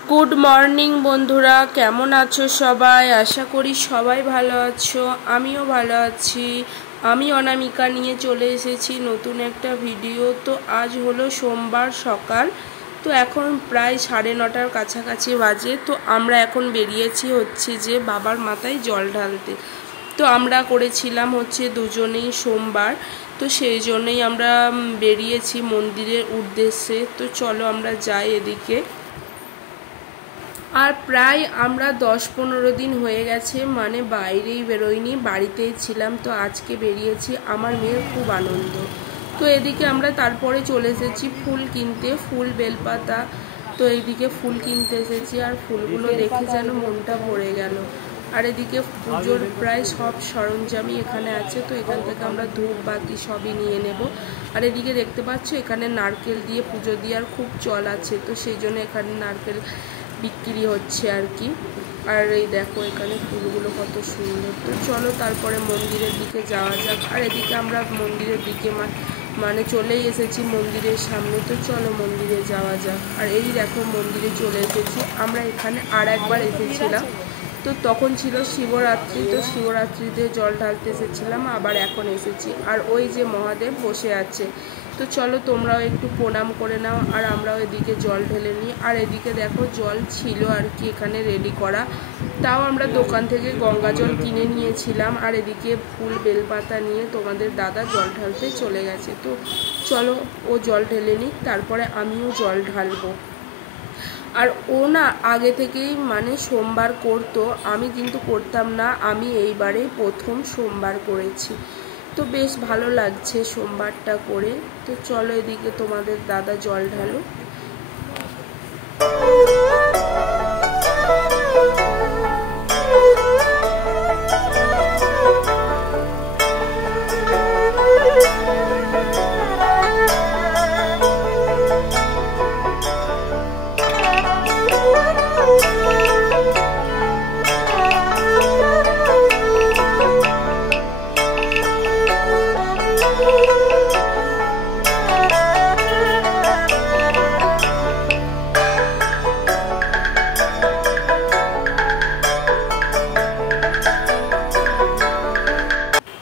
Good morning बंधुरा केमन आछो सबाई आशा करी सबाई भालो आछो आमिओ भालो आछि। आमी अनामिका निये चले एसेछि नतून एकटा भिडियो। तो आज हलो सोमवार सकाल, तो एखन प्राय 9:30 काछाकाछि बाजे। तो आमरा एखन बेरिয়েছি হচ্ছে যে বাবার মাথায় জল ঢালতে। তো আমরা করেছিলাম হচ্ছে দুজনেই সোমবার, তো সেই জন্যই আমরা বেরিয়েছি মন্দিরের উদ্দেশ্যে। তো চলো আমরা যাই এদিকে। আর প্রায় আমরা 10-15 দিন হয়ে গেছে মানে বাইরেই বেরোইনি, বাড়িতেই ছিলাম। তো আজকে বেরিয়েছি, আমার মেয়ের খুব আনন্দ। তো এদিকে আমরা তারপরে চলে এসেছি ফুল কিনতে, ফুল বেলপাতা। তো এইদিকে ফুল কিনতে এসেছি আর ফুলগুলো দেখে যেন মনটা ভরে গেল। আর এদিকে পুজোর প্রায় সব সরঞ্জামই এখানে আছে। তো এখান থেকে আমরা ধূপ বাতি সবই নিয়ে নেব। আর এদিকে দেখতে পাচ্ছ এখানে নারকেল দিয়ে পুজো দেওয়ার খুব চল আছে, তো সেই জন্য এখানে নারকেল বিক্রি হচ্ছে আর কি। আর এই দেখো এখানে ফুলগুলো কত সুন্দর। তো চলো তারপরে মন্দিরের দিকে যাওয়া যাক। আর এদিকে আমরা মন্দিরের দিকে মানে চলেই এসেছি মন্দিরের সামনে। তো চলো মন্দিরে যাওয়া যাক। আর এই দেখো মন্দিরে চলে এসেছি আমরা। এখানে আর একবার এসেছিলাম, তো তখন ছিল শিবরাত্রি। তো শিবরাত্রিতে জল ঢালতে এসেছিলাম, আবার এখন এসেছি। আর ওই যে মহাদেব বসে আছে। তো চলো তোমরাও একটু প্রণাম করে নাও আর আমরাও এদিকে জল ঢেলে নিই। আর এদিকে দেখো জল ছিল আর কি এখানে রেডি করা, তাও আমরা দোকান থেকে গঙ্গা জল কিনে নিয়েছিলাম। আর এদিকে ফুল বেলপাতা নিয়ে তোমাদের দাদা জল ঢালতে চলে গেছে। তো চলো ও জল ঢেলে নিক, তারপরে আমিও জল ঢালবো। আর ও না আগে থেকেই মানে সোমবার করতো, আমি কিন্তু করতাম না। আমি এইবারে প্রথম সোমবার করেছি, তো বেশ ভালো লাগছে সোমবারটা করে। তো চলো এদিকে তোমাদের দাদা জল ঢালো।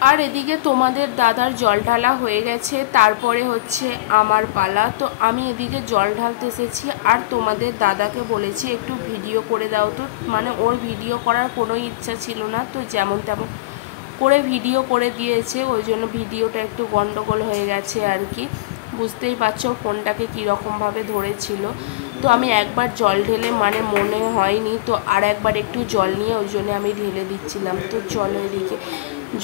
আর এদিকে তোমাদের দাদার জল ঢালা হয়ে গেছে, তারপরে হচ্ছে আমার পালা। তো আমি এদিকে জল ঢালতে এসেছি আর তোমাদের দাদাকে বলেছি একটু ভিডিও করে দাও। তো মানে ওর ভিডিও করার কোনো ইচ্ছা ছিল না, তো যেমন তেমন করে ভিডিও করে দিয়েছে। ওই জন্য ভিডিওটা একটু গন্ডগোল হয়ে গেছে আর কি। বুঝতেই পারছো ফোনটাকে কীরকমভাবে ধরেছিল। তো আমি একবার জল ঢেলে মানে মনে হয়নি, তো আর একবার একটু জল নিয়ে ওই জন্য আমি ঢেলে দিচ্ছিলাম। তো চলো এদিকে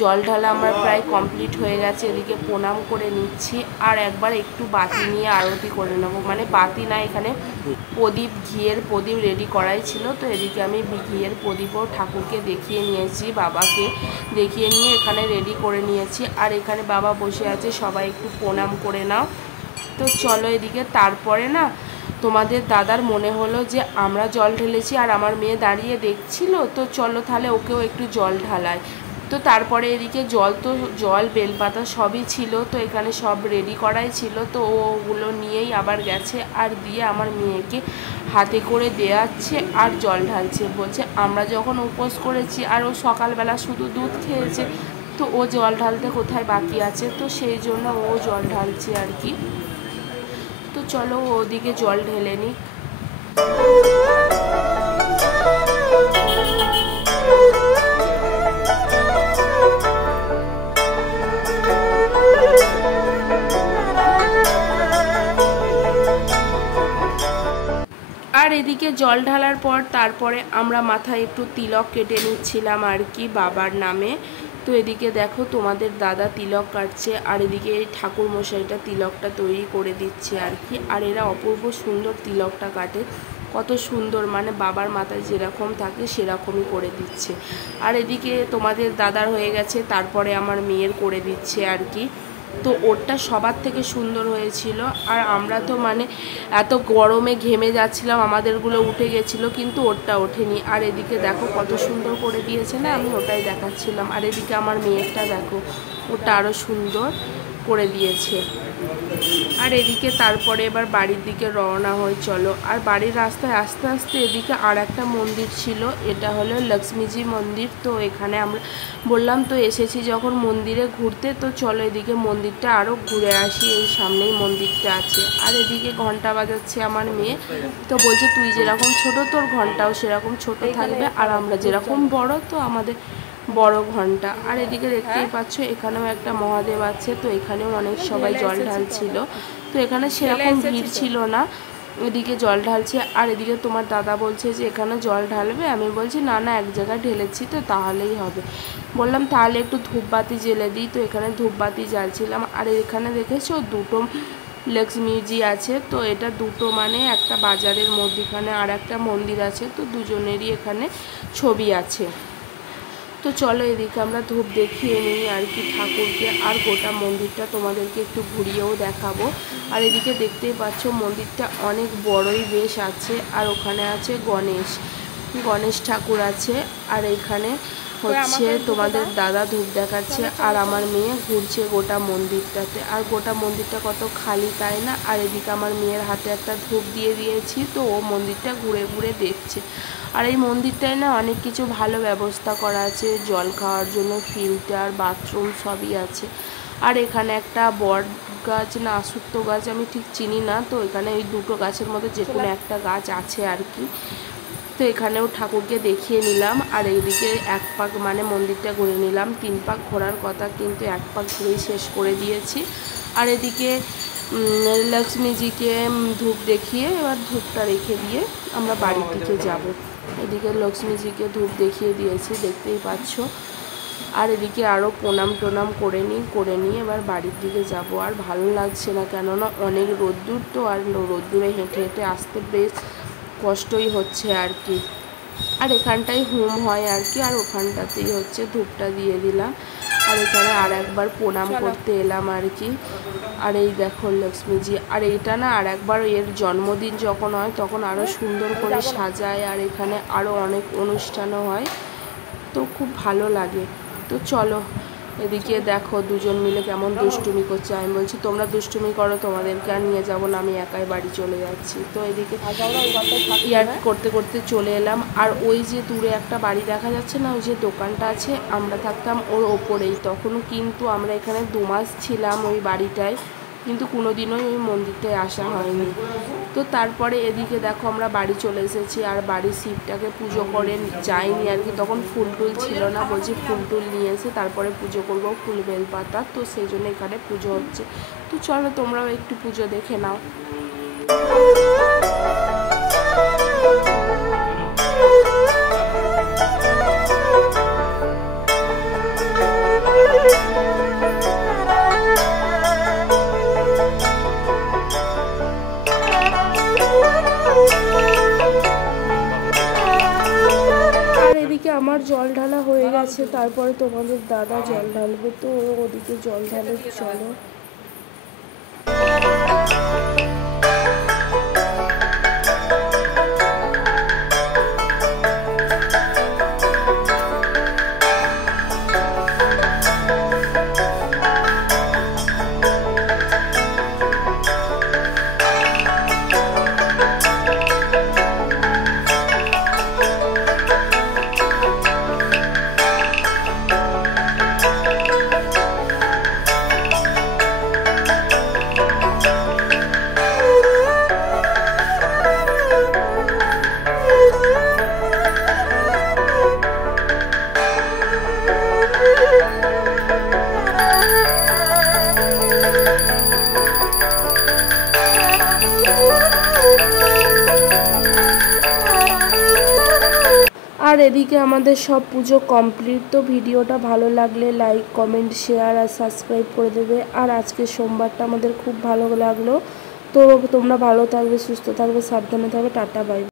জল ঢালা আমার প্রায় কমপ্লিট হয়ে গেছে। এদিকে প্রণাম করে নিচ্ছি আর একবার একটু বাতি নিয়ে আরতি করে নেবো। মানে বাতি না, এখানে প্রদীপ, ঘিয়ের প্রদীপ রেডি করাই ছিল। তো এদিকে আমি ঘিয়ের প্রদীপও ঠাকুরকে দেখিয়ে নিয়েছি, বাবাকে দেখিয়ে নিয়ে এখানে রেডি করে নিয়েছি। আর এখানে বাবা বসে আছে, সবাই একটু প্রণাম করে নাও। তো চলো এদিকে তারপরে না তোমাদের দাদার মনে হলো যে আমরা জল ঢেলেছি আর আমার মেয়ে দাঁড়িয়ে দেখছিল, তো চলো তাহলে ওকেও একটু জল ঢালায়। তো তারপরে এদিকে জল বেলপাতা সবই ছিল, তো এখানে সব রেডি করাই ছিল। তো ওগুলো নিয়েই আবার গেছে আর দিয়ে আমার মেয়েকে হাতে করে দেওয়াচ্ছে আর জল ঢালছে। বলছে আমরা যখন উপোস করেছি আর ও সকালবেলা শুধু দুধ খেয়েছে, তো ও জল ঢালতে কোথায় বাকি আছে, তো সেই জন্য ও জল ঢালছে আর কি। তো চলো ওদিকে জল ঢেলে নিক। আর এদিকে জল ঢালার পর তারপরে আমরা মাথায় একটু তিলক কেটে নিচ্ছিলাম আর কি বাবার নামে। তো এদিকে দেখো তোমাদের দাদা তিলক কাটছে আর এদিকে এই ঠাকুর মশাইটা তিলকটা তৈরি করে দিচ্ছে আর কি। আর এরা অপূর্ব সুন্দর তিলকটা কাটে, কত সুন্দর, মানে বাবার মাথায় যেরকম থাকে সেরকমই করে দিচ্ছে। আর এদিকে তোমাদের দাদার হয়ে গেছে, তারপরে আমার মেয়ের করে দিচ্ছে আর কি। তো ওরটা সবার থেকে সুন্দর হয়েছিল। আর আমরা তো মানে এত গরমে ঘেমে যাচ্ছিলাম, আমাদেরগুলো উঠে গেছিলো কিন্তু ওরটা ওঠেনি। আর এদিকে দেখো কত সুন্দর করে দিয়েছে না, আমি ওটাই দেখাচ্ছিলাম। আর এদিকে আমার মেয়েরটা দেখো, ওটা আরও সুন্দর করে দিয়েছে। আর এদিকে তারপরে এবার বাড়ির দিকে রওনা হয়ে চলো। আর বাড়ির রাস্তায় আস্তে আস্তে এদিকে আর একটা মন্দির ছিল, এটা হলো লক্ষ্মীজি মন্দির। তো এখানে আমরা বললাম তো এসেছি যখন মন্দিরে ঘুরতে, তো চলো এদিকে মন্দিরটা আরও ঘুরে আসি, এই সামনেই মন্দিরটা আছে। আর এদিকে ঘন্টা বাজাচ্ছে আমার মেয়ে, তো বলছে তুই যেরকম ছোট তোর ঘন্টাও সেরকম ছোট থাকবে, আর আমরা যেরকম বড় তো আমাদের বড় ঘন্টা। আর এদিকে দেখতেই পাচ্ছ এখানেও একটা মহাদেব আছে, তো এখানেও অনেক সবাই জল ঢালছিল। তো এখানে সেরকম ভিড় ছিল না, এদিকে জল ঢালছে। আর এদিকে তোমার দাদা বলছে যে এখানে জল ঢালবে, আমি বলছি না না এক জায়গায় ঢেলেছি তো তাহলেই হবে। বললাম তাহলে একটু ধূপবাতি জ্বেলে দিই, তো এখানে ধূপবাতি জ্বালছিলাম। আর এখানে দেখেছো দুটো লক্ষ্মীজি আছে, তো এটা দুটো মানে একটা বাজারের মধ্যখানে আর একটা মন্দির আছে, তো দুজনেরই এখানে ছবি আছে। তো চলো এদিকে আমরা ধূপ দেখিয়ে নিই আর কি ঠাকুরকে, আর গোটা মন্দিরটা তোমাদেরকে একটু ঘুরিয়েও দেখাবো। আর এদিকে দেখতেই পাচ্ছ মন্দিরটা অনেক বড়ই বেশ আছে, আর ওখানে আছে গণেশ ঠাকুর আছে। আর এখানে হচ্ছে তোমাদের দাদা ধূপ দেখাচ্ছে, আর আমার মেয়ে ঘুরছে গোটা মন্দিরটাতে। আর গোটা মন্দিরটা কত খালি তাই না। আর এদিকে আমার মেয়ের হাতে একটা ধূপ দিয়ে দিয়েছি, তো ও মন্দিরটা ঘুরে ঘুরে দেখছে। আর এই মন্দিরটায় না অনেক কিছু ভালো ব্যবস্থা করা আছে, জল খাওয়ার জন্য ফিল্টার, বাথরুম সবই আছে। আর এখানে একটা বট গাছ না আশুত্ব গাছ আমি ঠিক চিনি না, তো এখানে এই দুটো গাছের মধ্যে যে কোনো একটা গাছ আছে আর কি। তো এখানেও ঠাকুরকে দেখিয়ে নিলাম। আর এইদিকে এক পাক মানে মন্দিরটা ঘুরে নিলাম, 3 পাক ঘোরার কথা কিন্তু 1 পাক ঘুরেই শেষ করে দিয়েছি। আর এদিকে লক্ষ্মীজিকে ধূপ দেখিয়ে এবার ধূপটা রেখে দিয়ে আমরা বাড়ির দিকে যাব। এদিকে লক্ষ্মীজিকে ধূপ দেখিয়ে দিয়েছি দেখতেই পাচ্ছ। আর এদিকে আরও প্রণাম টোনাম করে নিয়ে এবার বাড়ির দিকে যাব। আর ভালো লাগছে না, কেননা অনেক রোদ্দুর তো, আর রোদ্দুরে হেঁটে হেঁটে আসতে বেশ কষ্টই হচ্ছে আর কি। আর এখানটাই হোম হয় আর কি, আর ওখানটাতেই হচ্ছে ধূপটা দিয়ে দিলাম। আর এখানে আর একবার প্রণাম করতে এলাম আর কি। আর এই দেখো লক্ষ্মীজি, আর এইটা না আর একবার এর জন্মদিন যখন হয় তখন আরও সুন্দর করে সাজায়, আর এখানে আরও অনেক অনুষ্ঠানও হয়, তো খুব ভালো লাগে। তো চলো এদিকে দেখো দুজন মিলে কেমন দুষ্টুমি করছে। আমি বলছি তোমরা দুষ্টুমি করো, তোমাদেরকে আর নিয়ে যাবো না, আমি একাই বাড়ি চলে যাচ্ছি। তো এদিকে ইয়ার করতে করতে চলে এলাম। আর ওই যে দূরে একটা বাড়ি দেখা যাচ্ছে না, ওই যে দোকানটা আছে, আমরা থাকতাম ওর ওপরেই। তখনও কিন্তু আমরা এখানে 2 মাস ছিলাম ওই বাড়িটায়, কিন্তু কোনোদিনই ওই মন্দিরটায় আসা হয়নি। তো তারপরে এদিকে দেখো আমরা বাড়ি চলে এসেছি, আর বাড়ির শিবটাকে পুজো করে যাইনি আর কি, তখন ফুল টুল ছিল না, বলছি ফুল টুল নিয়ে এসে তারপরে পুজো করবো, ফুল বেলপাতা, তো সেই জন্য এখানে পুজো হচ্ছে। তো চলো তোমরাও একটু পুজো দেখে নাও। আমার জল ঢালা হয়ে গেছে, তারপরে তোমাদের দাদা জল ঢালবে, তো ওদিকে জল ঢালে চলো। আর এদিকে আমাদের সব পুজো কমপ্লিট। তো ভিডিওটা ভালো লাগলে লাইক কমেন্ট শেয়ার আর সাবস্ক্রাইব করে দেবে। আর আজকে সোমবারটা আমাদের খুব ভালো লাগলো। তো তোমরা ভালো থাকবে, সুস্থ থাকবে, সাবধানে থাকবে, টাটা বাই।